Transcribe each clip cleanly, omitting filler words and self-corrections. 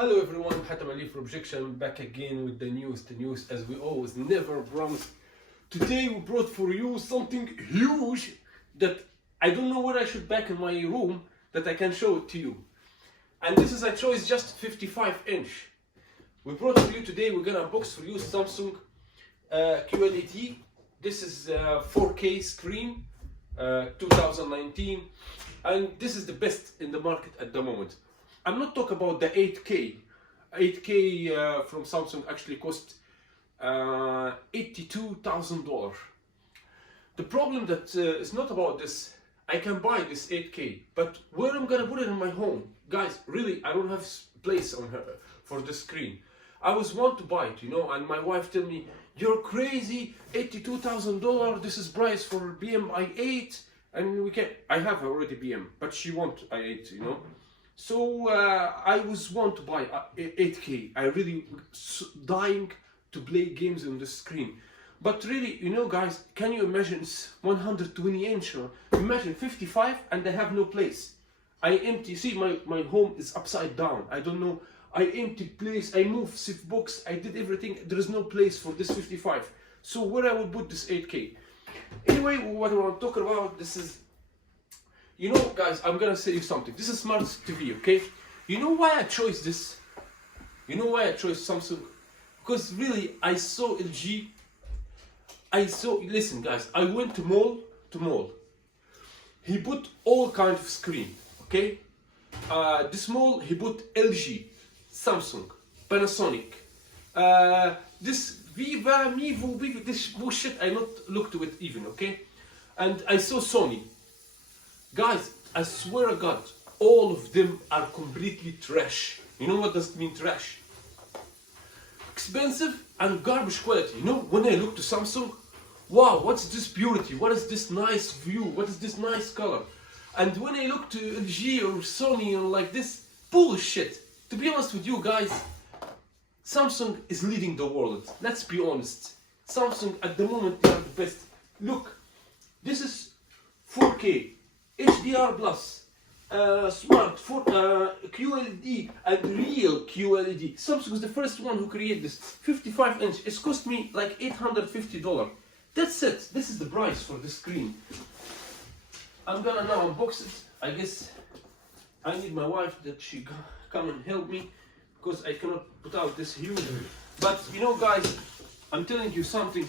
Hello everyone, Hatem for Objection, back again with the news as we always never promise. Today we brought for you something huge that I don't know where I should back in my room that I can show it to you. And this is a choice just 55-inch. We brought for you today, we're gonna unbox for you Samsung QLED. This is 4K screen, 2019, and this is the best in the market at the moment. I'm not talking about the 8K. 8K from Samsung actually cost $82,000. The problem that it's not about this. I can buy this 8K, but where I'm gonna put it in my home, guys? Really, I don't have place on her for the screen. I was want to buy it, you know, and my wife tell me, "You're crazy! $82,000. This is price for BM i8, and we can." I have already BM, but she want i8, you know. So I was want to buy 8K. I really dying to play games on the screen. But really, you know, guys, can you imagine 120-inch or imagine 55 and I have no place. I empty. See, my home is upside down. I don't know. I empty place. I move safe box. I did everything. There is no place for this 55. So where I would put this 8K? Anyway, what I want to talk about, this is. You know, guys, I'm gonna say you something. This is smart TV, okay? You know why I chose this? You know why I chose Samsung? Because really, I saw LG. Listen, guys, I went to mall. He put all kind of screen, okay? This mall, he put LG, Samsung, Panasonic. This Viva, this bullshit, I not looked to it even, okay? And I saw Sony. Guys, I swear to God, all of them are completely trash. You know what does it mean, trash? Expensive and garbage quality. You know, when I look to Samsung, wow, what's this purity? What is this nice view? What is this nice color? And when I look to LG or Sony or like this, bullshit. To be honest with you guys, Samsung is leading the world. Let's be honest. Samsung at the moment, they are the best. Look, this is 4K. HDR plus, smart, QLED and real QLED. Samsung is the first one who created this 55-inch. It's cost me like $850. That's it. This is the price for the screen. I'm gonna now unbox it. I guess I need my wife that she come and help me because I cannot put out this huge. But you know, guys, I'm telling you something.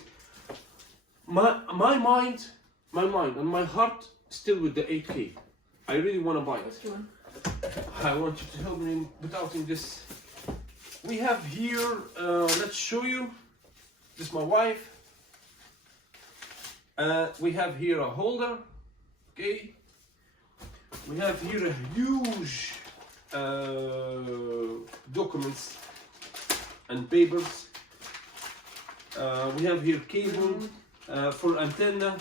My mind and my heart still with the 8K. I really want to buy it. I want you to help me put out in this. We have here, let's show you. This is my wife. We have here a holder. Okay. We have here a huge documents and papers. We have here cable for antenna.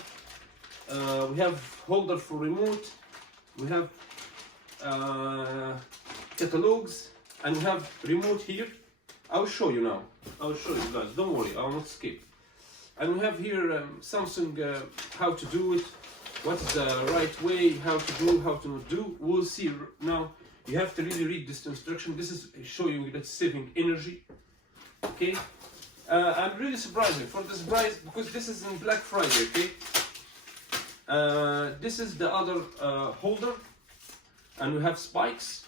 We have holder for remote, we have catalogs, and we have remote here. I'll show you now. I'll show you guys. Don't worry, I'll not skip. And we have here Samsung how to do it, what's the right way, how to do, how to not do. We'll see now. You have to really read this instruction. This is showing you that saving energy. Okay. I'm really surprised for this price because this is in Black Friday. Okay. This is the other holder, and we have spikes.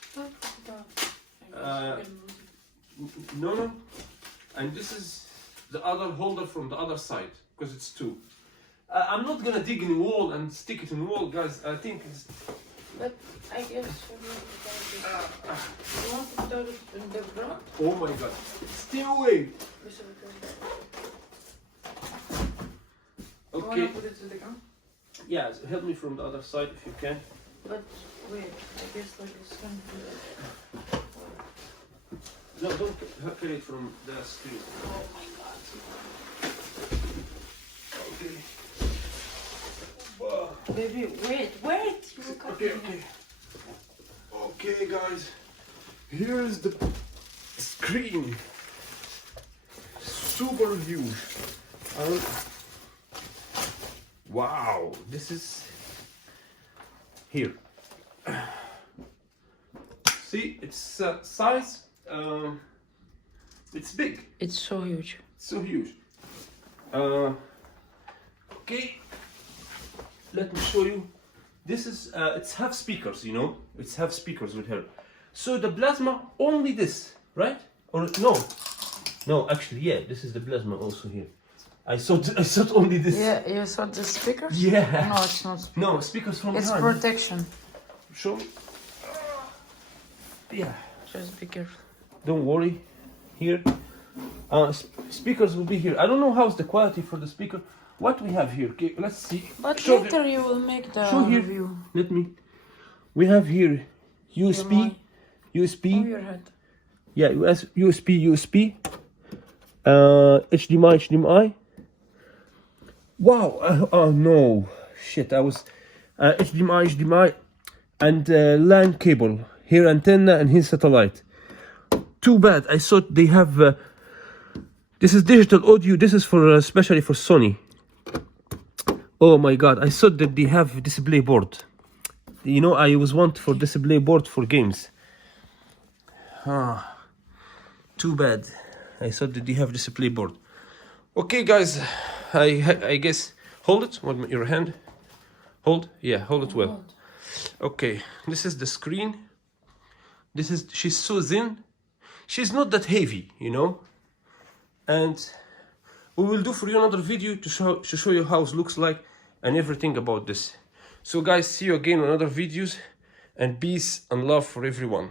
No, and this is the other holder from the other side because it's two. I'm not gonna dig in the wall and stick it in the wall, guys. I think it's. But I guess you want to put it in the ground. Oh my God! Stay away. Okay. You want to put it in the ground? Yeah, help me from the other side if you can. But wait, I guess like this can do that. No, don't carry it from the screen. Oh my God. Okay. Baby, wait! You will cut Okay. Okay, guys. Here's the screen. Super huge. Wow, this is here. See, it's size it's big. It's so huge. So huge. Okay, let me show you. This is it's have speakers, you know. It's have speakers with her. So the plasma only this, right? Or no, actually, yeah. This is the plasma also here. I thought only this. Yeah, you saw the speakers? Yeah. No, it's not. No, speakers from It's behind. protection. Show me. Yeah. Just be careful. Don't worry. Here. Speakers will be here. I don't know how's the quality for the speaker. What we have here? Okay, let's see. But Show later you will make the show here. review. Let me. We have here USB. Oh, USB. your head. Yeah, USB. HDMI, HDMI. Wow. Oh no. Shit. I was HDMI, and LAN cable. Here antenna and here satellite. Too bad. I thought they have. This is digital audio. This is for especially for Sony. Oh my god! I thought that they have display board. You know, I was want for display board for games. Too bad. I thought that they have display board. Okay, guys. I guess hold it with your hand. Hold. Yeah, hold it well. Okay. This is the screen. She's so thin. She's not that heavy, you know. And we will do for you another video to show you how it looks like and everything about this. So guys, see you again on other videos, and peace and love for everyone.